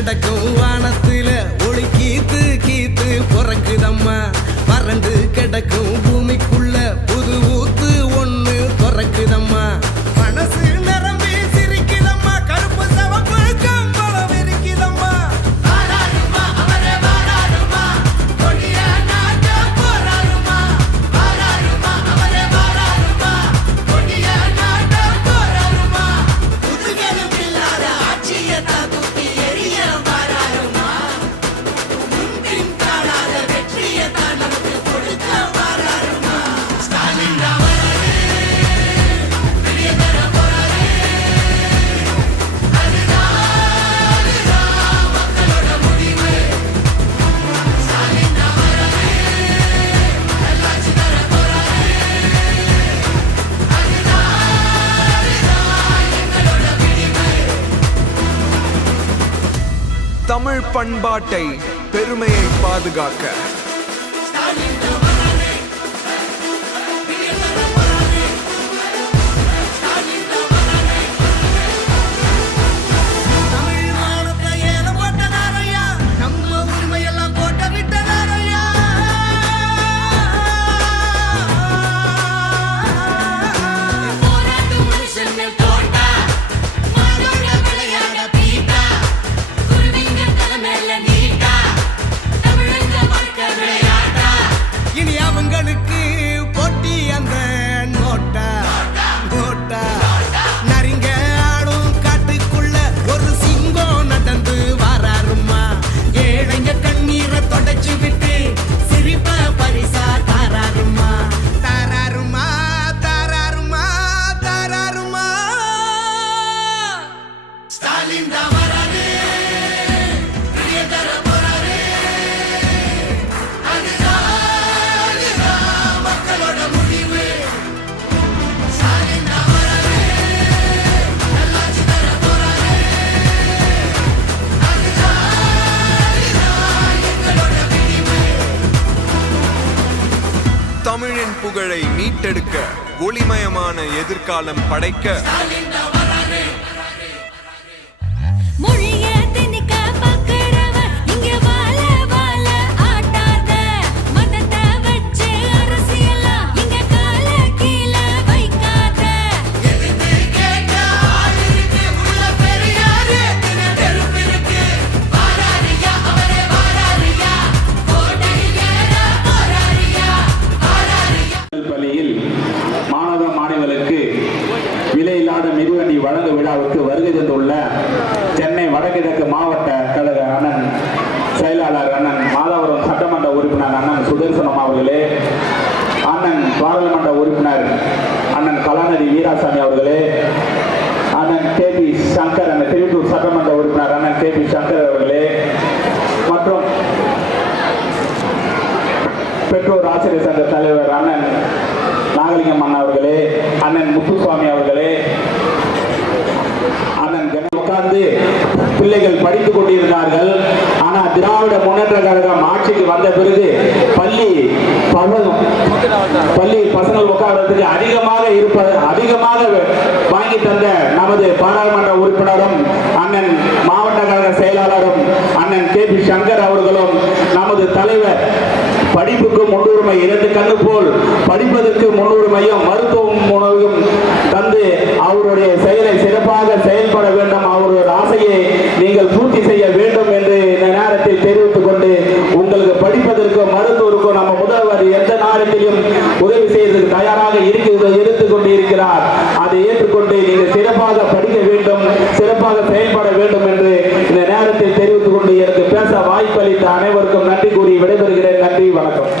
கிடக்கும் வானத்துல ஒளி கீத்து கீத்து பிறக்குதம்மா. வறண்டு கிடக்கும் பூமிக்குள்ள புது ஊத்து ஒண்ணு பிறக்குதம்மா. மனசு நிரம்பி சிரிக்குதம்மா, கருப்பு சவப்பு கம்பளம் விரிக்குதம்மா. வாராருமா அவரே வாராருமா, கொடிய நாட்ட போராருமா. வாராருமா அவரே வாராருமா, கொடிய நாட்ட போராருமா. புதுகலும் இல்லாத ஆட்சியத்தான் தூக்கி எரிய வாராருமா. முன்பின் காணாத வெற்றியத்தான் நமக்கு கொடுக்க வாராருமா. ஸ்டாலின் வராரு, பெரிய தர போறாரு. அதுதான் மக்களோட முடிவு. ஸ்டாலின் வராரு, நல்லாட்சி தர போறாரு. அதுதான் எங்களோட விடிவு. தமிழ் பண்பாட்டை பெருமையை பாதுகாக்க தமிழ் மானத்தை ஏலம் போட்டதாரையா, நம்ம உரிமையெல்லாம் போட்ட விட்டதாரையா. போராட்டம் மனுஷன் மேல் தோட்டா, மாடோட விளையாட பீட்டா, குருவிங்க தலை மேல நீட்டா, தமிழங்க வாழ்க்கை விளையாட்டா. இனி அவங்களுக்கு போட்டி அந்த நோட்டா நோட்டா. நரிங்க ஆடும் காட்டுக்குள்ள ஒரு சிங்கம் நடந்து வாராருமா. ஏழைங்க கண்ணீரை தொடச்சு விட்டு சிரிப்ப பரிசா தாராருமா. தாராருமா தாராருமா தாராருமா. ஸ்டாலின் தான் வராரு, பெரிய தர போறாரு. அதுதான் மக்களோட முடிவு. ஸ்டாலின் தான் வராரு, நல்லாட்சி தர போறாரு. அதுதான் எங்களோட விடிவு. தமிழின் புகழை மீட்டெடுக்க ஒளிமயமான எதிர்காலம் படைக்க மொழிய திணிக்க பார்க்கிறவ இங்க வாழ வாழ ஆட்டாத. மதத்தை வச்சு அரசியலா இங்க கால கீழ வைக்காத. எதிர்த்து கேட்க ஆள் இருக்கு, உள்ள பெரியாரு எத்தனை நெருப்பு இருக்கு. வாராரியா அவரே வாராரியா, கோட்டையில் ஏற போராரியா. வாராரியா. பள்ளியில் மாணவ மாணவிகளுக்கு விலையில்லாத மிதிவண்டி வழங்கும் விழாவுக்கு வருகை தந்துள்ள சென்னை வடகிழக்கு மாவட்ட கழக அண்ணன் செயலாளர் அண்ணன் மாதவரம் சட்டமன்ற உறுப்பினர் அண்ணன் சுதர்சனம் அவர்களே, அண்ணன் பாராளுமன்ற உறுப்பினர் அண்ணன் கலாநிதி வீராசாமி அவர்களே, அண்ணன் கே.பி. சங்கர், அண்ணன் திருப்பூர் சட்டமன்ற உறுப்பினர் அண்ணன் கே.பி. சங்கர் அவர்களே, மற்றும் பெற்றோர் ஆசிரியர் சங்க தலைவர் அண்ணன் நாகலிங்கம் அண்ணா அவர்களே, அண்ணன் முத்துசுவாமி அவர்களே, அண்ணன் உட்கார்ந்து பிள்ளைகள் படித்துக் கொண்டிருந்தார்கள். ஆனா திராவிட முன்னேற்ற கழகம் ஆட்சிக்கு வந்த பிறகு பள்ளி பசங்கள் உட்கார்றதுக்கு அதிகமாக வாங்கி தந்த நமது பாராளுமன்ற உறுப்பினரும் அண்ணன் மாவட்ட கழக செயலாளரும் அண்ணன் கே.பி. சங்கர் அவர்களும் நமது தலைவர் படிப்புக்கு முன்னுரிமை, 2 கண்ணு போல் படிப்பதற்கு முன்னுரிமையும் மருத்துவம் உணவையும் தந்து அவருடைய செயலை சிறப்பாக செயல்பட வேண்டும், அவருடைய ஆசையை நீங்கள் பூர்த்தி செய்ய வேண்டும் என்று இந்த நேரத்தில் தெரிவித்துக் கொண்டு, உங்களுக்கு படிப்பதற்கும் மருத்துவருக்கும் நம்ம முதல்வர் எந்த நேரத்திலும் உதவி செய்வதற்கு தயாராக எடுத்துக் கொண்டு இருக்கிறார். அதை ஏற்றுக்கொண்டு நீங்கள் சிறப்பாக படிக்க வேண்டும், சிறப்பாக செயல்பட வேண்டும் என்று இந்த நேரத்தில் தெரிவித்துக் கொண்டு எனக்கு பேச வாய்ப்பளித்த அனைவருக்கும் நன்றி கூறி விடைபெறுகிறேன். நன்றி, வணக்கம்.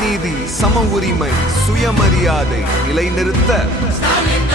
நீதி, சம உரிமை, சுயமரியாதை நிலைநிறுத்த ஸ்டாலின்